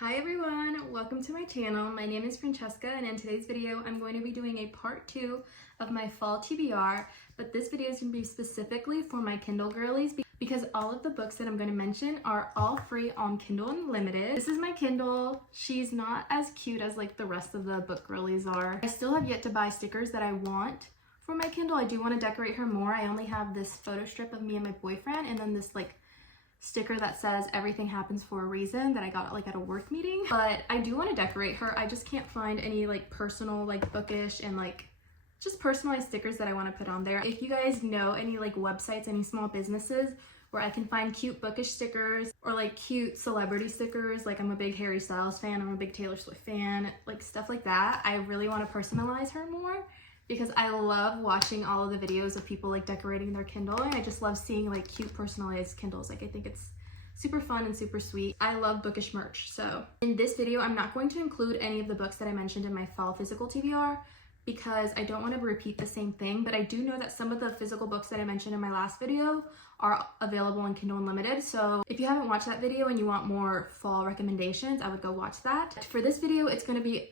Hi everyone, welcome to my channel. My name is Francesca and in today's video I'm going to be doing a part 2 of my fall TBR, but this video is going to be specifically for my Kindle girlies because all of the books that I'm going to mention are all free on Kindle Unlimited. This is my Kindle. She's not as cute as like the rest of the book girlies are. I still have yet to buy stickers that I want for my Kindle. I do want to decorate her more. I only have this photo strip of me and my boyfriend and then this like sticker that says everything happens for a reason that I got like at a work meeting, but I do want to decorate her. I just can't find any like personal like bookish and like just personalized stickers that I want to put on there. If you guys know any like websites, any small businesses where I can find cute bookish stickers or like cute celebrity stickers, like I'm a big Harry Styles fan, I'm a big Taylor Swift fan, like stuff like that, I really want to personalize her more because I love watching all of the videos of people like decorating their Kindle, and I just love seeing like cute personalized Kindles. Like I think it's super fun and super sweet. I love bookish merch. So in this video, I'm not going to include any of the books that I mentioned in my fall physical TBR because I don't want to repeat the same thing, but I do know that some of the physical books that I mentioned in my last video are available on Kindle Unlimited. So if you haven't watched that video and you want more fall recommendations, I would go watch that. For this video, it's going to be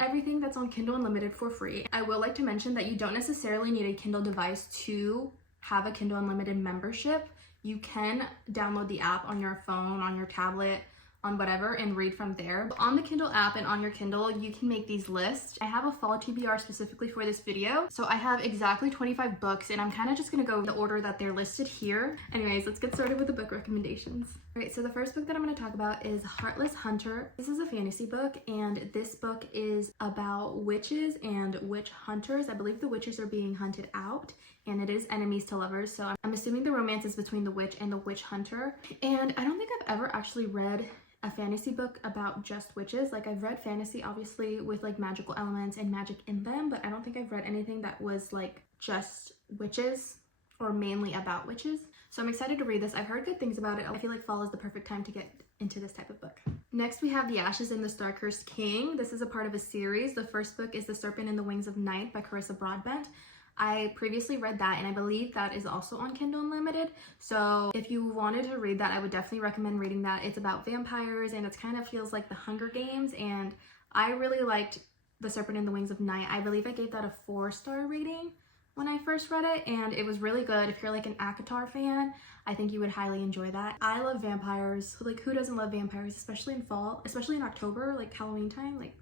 everything that's on Kindle Unlimited for free. I will like to mention that you don't necessarily need a Kindle device to have a Kindle Unlimited membership. You can download the app on your phone, on your tablet, on whatever, and read from there. On the Kindle app and on your Kindle, you can make these lists. I have a fall TBR specifically for this video. So I have exactly 25 books and I'm kind of just gonna go in the order that they're listed here. Anyways, let's get started with the book recommendations. All right, so the first book that I'm gonna talk about is Heartless Hunter. This is a fantasy book and this book is about witches and witch hunters. I believe the witches are being hunted out and it is enemies to lovers. So I'm assuming the romance is between the witch and the witch hunter. And I don't think I've ever actually read a fantasy book about just witches. Like I've read fantasy obviously with like magical elements and magic in them, but I don't think I've read anything that was like just witches or mainly about witches. So I'm excited to read this. I've heard good things about it. I feel like fall is the perfect time to get into this type of book. Next we have The Ashes and the Star-Cursed King. This is a part of a series. The first book is The Serpent and the Wings of Night by Carissa Broadbent. I previously read that and I believe that is also on Kindle Unlimited. So if you wanted to read that, I would definitely recommend reading that. It's about vampires and it kind of feels like the Hunger Games, and I really liked The Serpent and the Wings of Night. I believe I gave that a 4-star rating when I first read it and it was really good. If you're like an ACOTAR fan, I think you would highly enjoy that. I love vampires. Like who doesn't love vampires, especially in fall, especially in October, like Halloween time. Like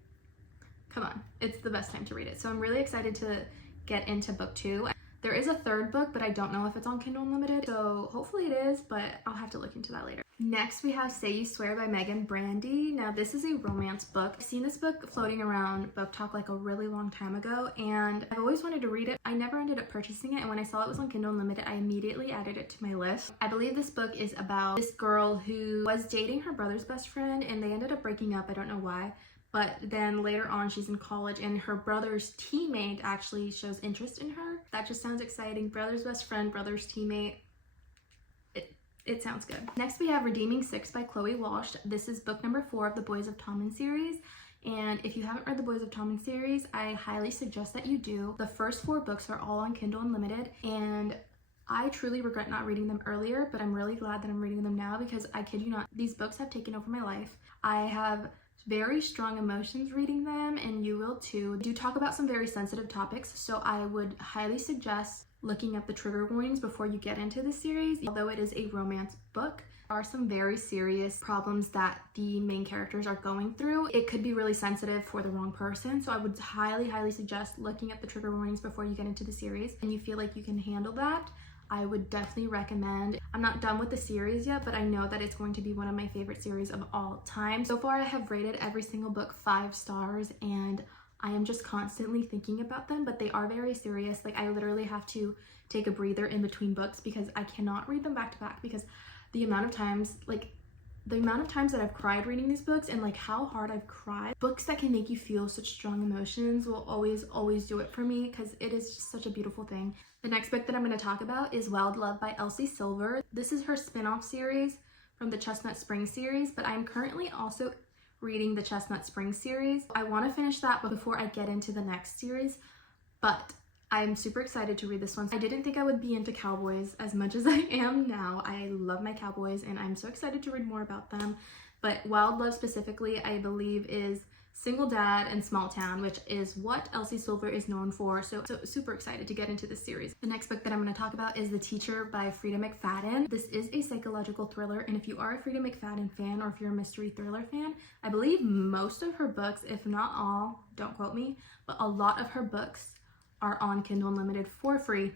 come on, it's the best time to read it. So I'm really excited to get into book 2. There is a third book, but I don't know if it's on Kindle Unlimited, so hopefully it is, but I'll have to look into that later. Next we have Say You Swear by Megan Brandy. Now this is a romance book. I've seen this book floating around Book Talk like a really long time ago and I've always wanted to read it. I never ended up purchasing it, and when I saw it was on Kindle Unlimited, I immediately added it to my list. I believe this book is about this girl who was dating her brother's best friend and they ended up breaking up. I don't know why. But then later on she's in college and her brother's teammate actually shows interest in her. That just sounds exciting. Brother's best friend, brother's teammate. It sounds good. Next we have Redeeming Six by Chloe Walsh. This is book number 4 of the Boys of Tommen series. And if you haven't read the Boys of Tommen series, I highly suggest that you do. The first 4 books are all on Kindle Unlimited and I truly regret not reading them earlier, but I'm really glad that I'm reading them now because I kid you not, these books have taken over my life. I have very strong emotions reading them and you will too. They do talk about some very sensitive topics, so I would highly suggest looking at the trigger warnings before you get into the series. Although it is a romance book, there are some very serious problems that the main characters are going through. It could be really sensitive for the wrong person, so I would highly suggest looking at the trigger warnings before you get into the series and you feel like you can handle that. I would definitely recommend. I'm not done with the series yet, but I know that it's going to be one of my favorite series of all time. So far I have rated every single book 5 stars and I am just constantly thinking about them, but they are very serious. Like I literally have to take a breather in between books because I cannot read them back to back because the amount of times that I've cried reading these books and like how hard I've cried. Books that can make you feel such strong emotions will always do it for me because it is just such a beautiful thing. The next book that I'm going to talk about is Wild Love by Elsie Silver. This is her spin-off series from the Chestnut Spring series, but I'm currently also reading the Chestnut Spring series. I want to finish that before I get into the next series, but I'm super excited to read this one. I didn't think I would be into cowboys as much as I am now. I love my cowboys and I'm so excited to read more about them. but Wild Love specifically, I believe, is single dad and small town, which is what Elsie Silver is known for. So super excited to get into this series. The next book that I'm going to talk about is The Teacher by Frida McFadden. This is a psychological thriller, and if you are a Frida McFadden fan or if you're a mystery thriller fan, I believe most of her books, if not all, don't quote me, but a lot of her books are on Kindle Unlimited for free.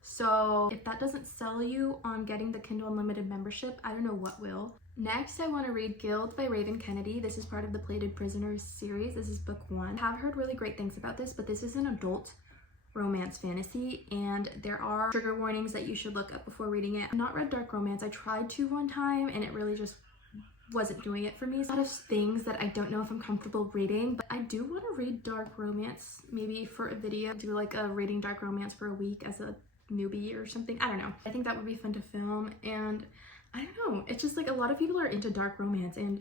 So if that doesn't sell you on getting the Kindle Unlimited membership, I don't know what will. Next, I want to read Guild by Raven Kennedy. This is part of the Plated Prisoners series. This is book 1. I have heard really great things about this, but this is an adult romance fantasy, and there are trigger warnings that you should look up before reading it. I've not read dark romance. I tried to one time, and it really just wasn't doing it for me. There's a lot of things that I don't know if I'm comfortable reading, but I do want to read dark romance, maybe for a video, do like a reading dark romance for a week as a newbie or something. I don't know. I think that would be fun to film, and I don't know. It's just like a lot of people are into dark romance, and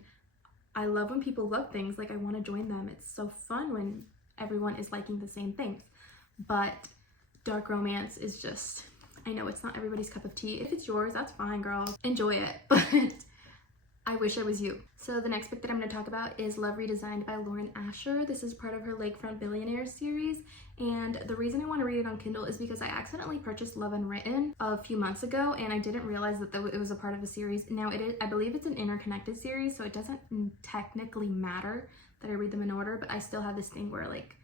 I love when people love things. Like, I want to join them. It's so fun when everyone is liking the same things. But dark romance is just, I know it's not everybody's cup of tea. If it's yours, that's fine, girl. Enjoy it. But I wish I was you. So the next book that I'm going to talk about is Love Redesigned by Lauren Asher. This is part of her Lakefront Billionaires series, and the reason I want to read it on Kindle is because I accidentally purchased Love Unwritten a few months ago, and I didn't realize that it was a part of a series. Now it is, I believe it's an interconnected series, so it doesn't technically matter that I read them in order, but I still have this thing where like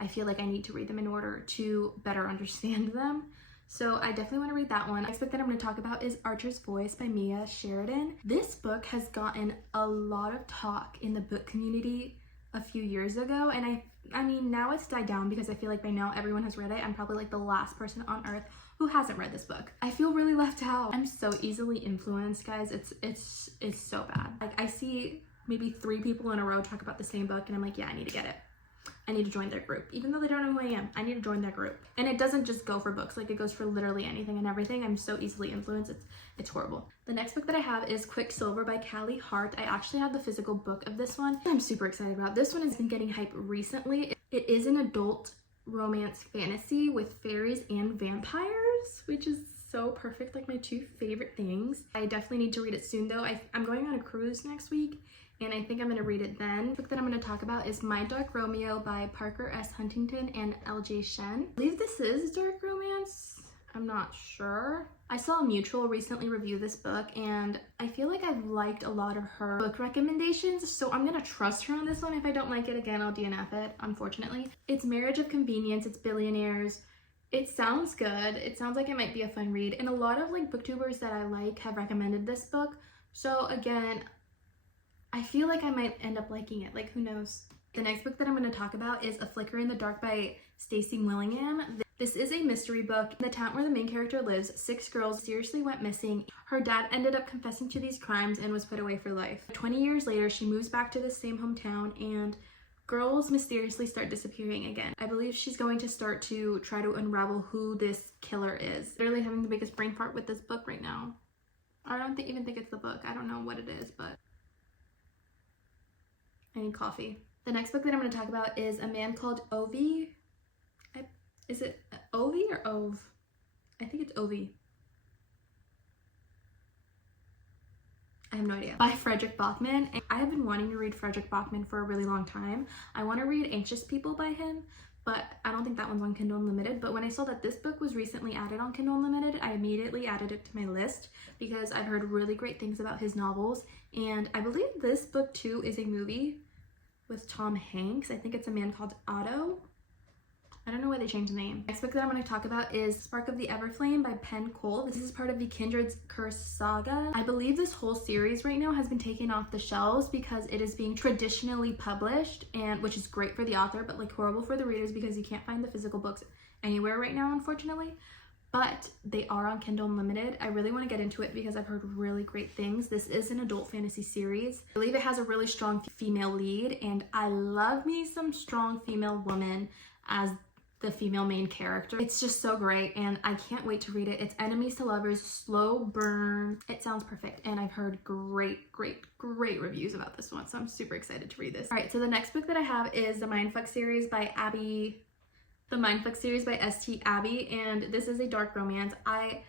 I feel like I need to read them in order to better understand them. So I definitely want to read that one. The next book that I'm going to talk about is Archer's Voice by Mia Sheridan. This book has gotten a lot of talk in the book community a few years ago, and I mean now it's died down because I feel like by now everyone has read it. I'm probably like the last person on earth who hasn't read this book. I feel really left out. I'm so easily influenced, guys. It's so bad. Like, I see maybe 3 people in a row talk about the same book, and I'm like, yeah, I need to get it. I need to join their group. Even though they don't know who I am, I need to join their group. And it doesn't just go for books, like it goes for literally anything and everything. I'm so easily influenced, it's horrible. The next book that I have is Quicksilver by Callie Hart. I actually have the physical book of this one. I'm super excited about. This one has been getting hype recently. It is an adult romance fantasy with fairies and vampires, which is so perfect, like my 2 favorite things. I definitely need to read it soon though. I'm going on a cruise next week, and I think I'm going to read it then. The book that I'm going to talk about is My Dark Romeo by Parker S. Huntington and LJ Shen. I believe this is dark romance. I'm not sure. I saw a mutual recently review this book, and I feel like I've liked a lot of her book recommendations, so I'm going to trust her on this one. If I don't like it, again, I'll DNF it, unfortunately. It's Marriage of Convenience. It's billionaires. It sounds good. It sounds like it might be a fun read, and a lot of like booktubers that I like have recommended this book. So again, I feel like I might end up liking it, like who knows. The next book that I'm going to talk about is A Flicker in the Dark by Stacey Willingham. This is a mystery book. In the town where the main character lives, 6 girls seriously went missing. Her dad ended up confessing to these crimes and was put away for life. 20 years later, she moves back to the same hometown, and girls mysteriously start disappearing again. I believe she's going to start to try to unravel who this killer is. Literally having the biggest brain fart with this book right now. I don't even think it's the book. I don't know what it is, but I need coffee. The next book that I'm going to talk about is A Man Called Ovi. Is it Ovi or Ove? I think it's Ovi. I have no idea. By Frederick Bachman. And I have been wanting to read Frederick Bachman for a really long time. I want to read Anxious People by him, but I don't think that one's on Kindle Unlimited. But when I saw that this book was recently added on Kindle Unlimited, I immediately added it to my list because I've heard really great things about his novels. And I believe this book too is a movie with Tom Hanks. I think it's A Man Called Otto. I don't know why they changed the name. Next book that I'm going to talk about is Spark of the Everflame by Penn Cole. This is part of the Kindred's Curse saga. I believe this whole series right now has been taken off the shelves because it is being traditionally published, and which is great for the author, but like horrible for the readers because you can't find the physical books anywhere right now, unfortunately. But they are on Kindle Unlimited. I really want to get into it because I've heard really great things. This is an adult fantasy series. I believe it has a really strong female lead, and I love me some strong female woman as the female main character. It's just so great, and I can't wait to read it. It's enemies to lovers, slow burn. It sounds perfect, and I've heard great reviews about this one, so I'm super excited to read this. All right, so the next book that I have is the Mindfuck series by St. Abby, and this is a dark romance. I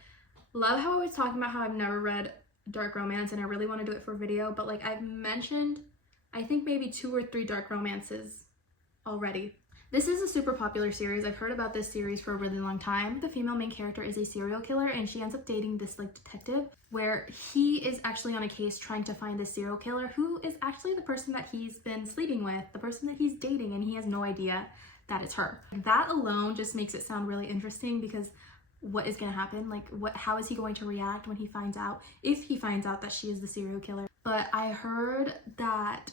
love how I was talking about how I've never read dark romance and I really want to do it for video, but like I've mentioned, I think maybe 2 or 3 dark romances already. This is a super popular series. I've heard about this series for a really long time. The female main character is a serial killer and she ends up dating this like detective where he is actually on a case trying to find this serial killer who is actually the person that he's been sleeping with, the person that he's dating, and he has no idea that it's her. That alone just makes it sound really interesting because what is going to happen? Like how is he going to react when he finds out, if he finds out that she is the serial killer? But I heard that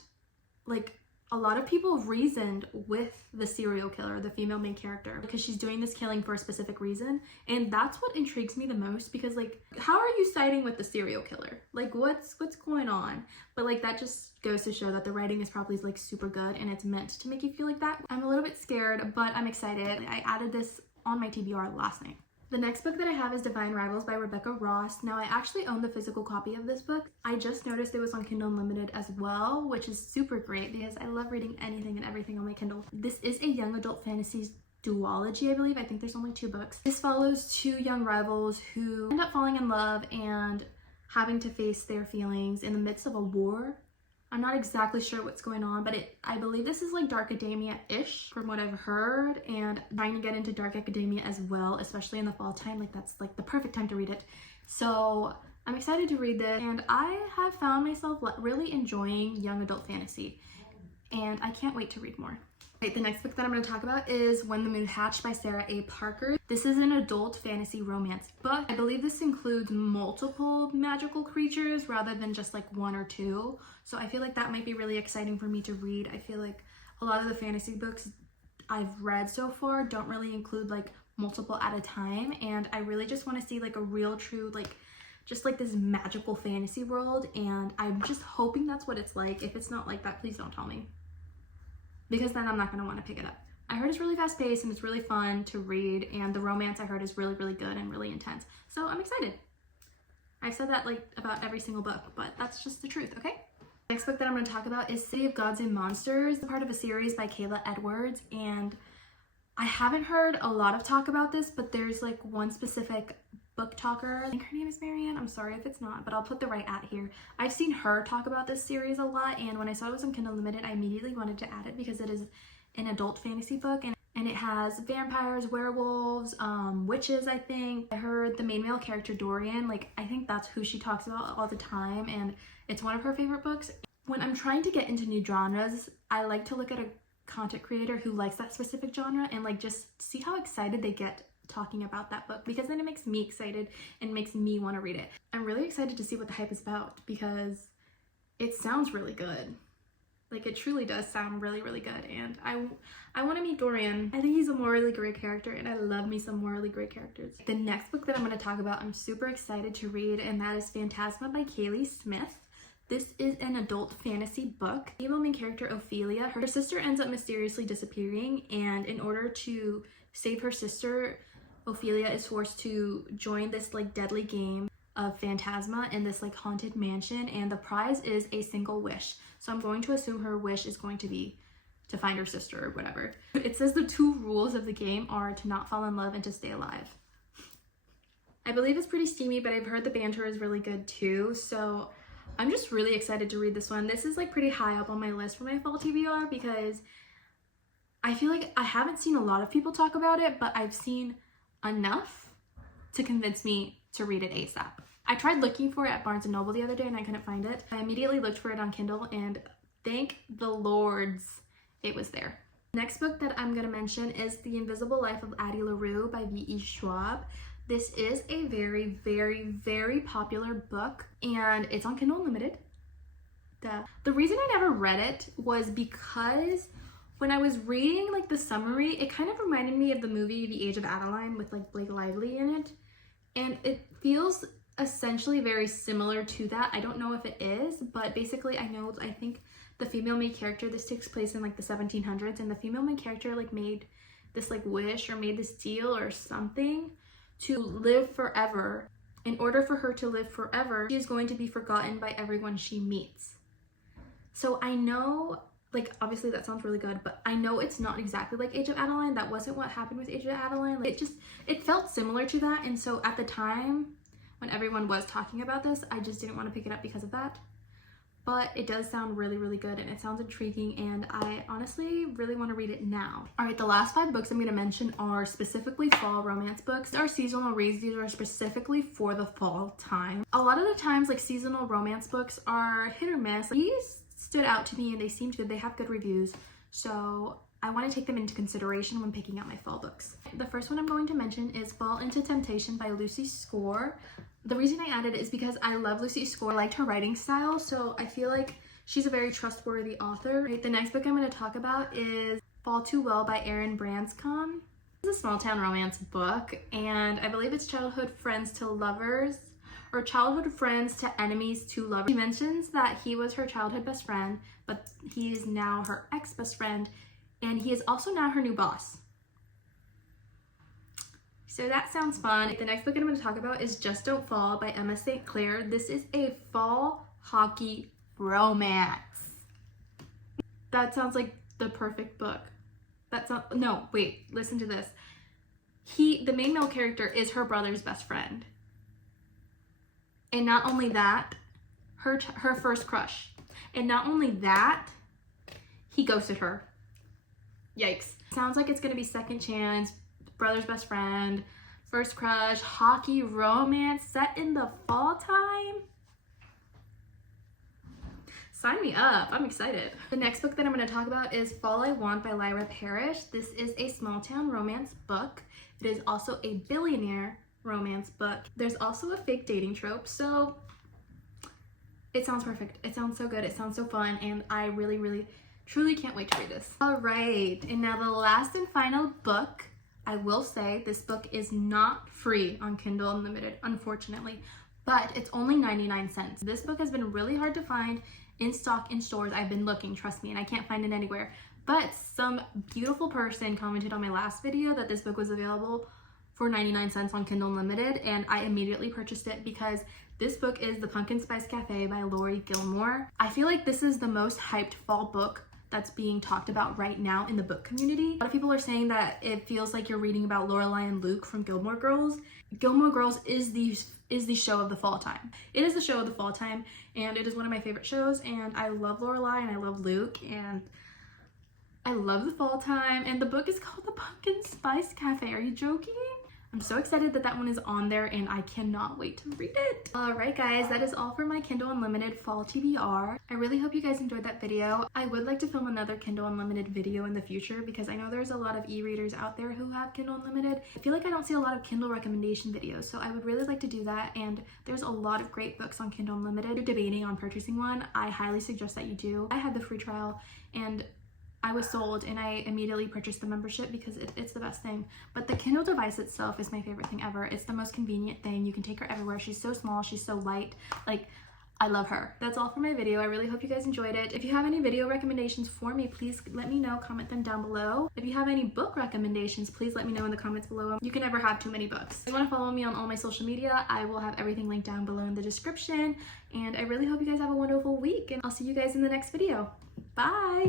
like a lot of people reasoned with the serial killer, the female main character, because she's doing this killing for a specific reason. And that's what intrigues me the most because like, how are you siding with the serial killer? Like what's going on? But like that just goes to show that the writing is probably like super good and it's meant to make you feel like that. I'm a little bit scared, but I'm excited. I added this on my TBR last night. The next book that I have is Divine Rivals by Rebecca Ross. Now I actually own the physical copy of this book. I just noticed it was on Kindle Unlimited as well, which is super great because I love reading anything and everything on my Kindle. This is a young adult fantasy duology, I believe. I think there's only 2 books. This follows 2 young rivals who end up falling in love and having to face their feelings in the midst of a war. I'm not exactly sure what's going on, but I believe this is like dark academia-ish from what I've heard, and trying to get into dark academia as well, especially in the fall time. Like that's like the perfect time to read it. So I'm excited to read this, and I have found myself really enjoying young adult fantasy, and I can't wait to read more. Okay, the next book that I'm going to talk about is When the Moon Hatched by Sarah A. Parker. This is an adult fantasy romance book. I believe this includes multiple magical creatures rather than just like 1 or 2. So I feel like that might be really exciting for me to read. I feel like a lot of the fantasy books I've read so far don't really include like multiple at a time. And I really just want to see like a real true like just like this magical fantasy world. And I'm just hoping that's what it's like. If it's not like that, please don't tell me, because then I'm not going to want to pick it up. I heard it's really fast paced and it's really fun to read, and the romance I heard is really, really good and really intense. So I'm excited. I've said that like about every single book, but that's just the truth, okay? Next book that I'm going to talk about is City of Gods and Monsters, part of a series by Kayla Edwards, and I haven't heard a lot of talk about this, but there's like one specific book talker. I think her name is Marianne. I'm sorry if it's not, but I'll put the right at here. I've seen her talk about this series a lot, and when I saw it was on Kindle Unlimited, I immediately wanted to add it because it is an adult fantasy book, and it has vampires, werewolves, witches, I think. I heard the main male character, Dorian, like I think that's who she talks about all the time, and it's one of her favorite books. When I'm trying to get into new genres, I like to look at a content creator who likes that specific genre and like just see how excited they get talking about that book, because then it makes me excited and makes me want to read it. I'm really excited to see what the hype is about because it sounds really good. Like it truly does sound really, really good, and I want to meet Dorian. I think he's a morally great character, and I love me some morally great characters. The next book that I'm going to talk about, I'm super excited to read, and that is Phantasma by Kaylee Smith. This is an adult fantasy book. The female main character, Ophelia, her sister ends up mysteriously disappearing, and in order to save her sister, Ophelia is forced to join this like deadly game of Phantasma in this like haunted mansion, and the prize is a single wish. So I'm going to assume her wish is going to be to find her sister or whatever. It says the 2 rules of the game are to not fall in love and to stay alive. I believe it's pretty steamy, but I've heard the banter is really good too, so I'm just really excited to read this one. This is like pretty high up on my list for my fall TBR because I feel like I haven't seen a lot of people talk about it, but I've seen enough to convince me to read it ASAP. I tried looking for it at Barnes & Noble the other day and I couldn't find it. I immediately looked for it on Kindle, and thank the Lords it was there. Next book that I'm going to mention is The Invisible Life of Addie LaRue by V.E. Schwab. This is a very, very, very popular book, and it's on Kindle Unlimited. The reason I never read it was because when I was reading like the summary, it kind of reminded me of the movie The Age of Adeline with like Blake Lively in it, and it feels essentially very similar to that. I don't know if it is, but basically I think the female main character, this takes place in like the 1700s, and the female main character like made this like wish or made this deal or something to live forever. In order for her to live forever, she is going to be forgotten by everyone she meets. So I know, like obviously that sounds really good, but I know it's not exactly like Age of Adeline. That wasn't what happened with Age of Adeline. Like, it felt similar to that, and so at the time when everyone was talking about this. I just didn't want to pick it up because of that. But it does sound really, really good, and it sounds intriguing, and I honestly really want to read it now. All right, the last 5 books I'm going to mention are specifically fall romance books. These are seasonal reads. These are specifically for the fall time. A lot of the times, like, seasonal romance books are hit or miss. These stood out to me and they seemed good. They have good reviews, so I want to take them into consideration when picking out my fall books. The first one I'm going to mention is Fall into Temptation by Lucy Score. The reason I added it is because I love Lucy Score. I liked her writing style, so I feel like she's a very trustworthy author. Right, the next book I'm going to talk about is Fall Too Well by Erin Branscombe. It's a small town romance book, and I believe it's childhood friends to lovers, or childhood friends to enemies to lovers. She mentions that he was her childhood best friend, but he is now her ex-best friend, and he is also now her new boss. So that sounds fun. The next book I'm going to talk about is Just Don't Fall by Emma St. Clair. This is a fall hockey romance. That sounds like the perfect book. No, wait, listen to this. The main male character is her brother's best friend. And not only that, her first crush. And not only that, he ghosted her. Yikes. Sounds like it's going to be second chance, brother's best friend, first crush, hockey romance set in the fall time. Sign me up. I'm excited. The next book that I'm going to talk about is Fall I Want by Lyra Parrish. This is a small town romance book. It is also a billionaire romance book. There's also a fake dating trope, so it sounds perfect. It sounds so good. It sounds so fun, and I really, really, truly can't wait to read this. All right, and now the last and final book. I will say this book is not free on Kindle Unlimited, unfortunately, but it's only 99 cents. This book has been really hard to find in stock in stores. I've been looking, trust me, and I can't find it anywhere. But some beautiful person commented on my last video that this book was available for 99 cents on Kindle Unlimited, and I immediately purchased it because this book is The Pumpkin Spice Cafe by Lori Gilmore. I feel like this is the most hyped fall book that's being talked about right now in the book community. A lot of people are saying that it feels like you're reading about Lorelai and Luke from Gilmore Girls. Gilmore Girls is the show of the fall time. It is the show of the fall time, and it is one of my favorite shows, and I love Lorelai and I love Luke, and I love the fall time, and the book is called The Pumpkin Spice Cafe. Are you joking? I'm so excited that that one is on there, and I cannot wait to read it. Alright guys, that is all for my Kindle Unlimited fall TBR. I really hope you guys enjoyed that video. I would like to film another Kindle Unlimited video in the future because I know there's a lot of e-readers out there who have Kindle Unlimited. I feel like I don't see a lot of Kindle recommendation videos, so I would really like to do that, and there's a lot of great books on Kindle Unlimited. If you're debating on purchasing one, I highly suggest that you do. I had the free trial, and I was sold, and I immediately purchased the membership because it's the best thing. But the Kindle device itself is my favorite thing ever. It's the most convenient thing. You can take her everywhere. She's so small. She's so light. Like, I love her. That's all for my video. I really hope you guys enjoyed it. If you have any video recommendations for me, please let me know. Comment them down below. If you have any book recommendations, please let me know in the comments below. You can never have too many books. If you want to follow me on all my social media, I will have everything linked down below in the description. And I really hope you guys have a wonderful week, and I'll see you guys in the next video. Bye!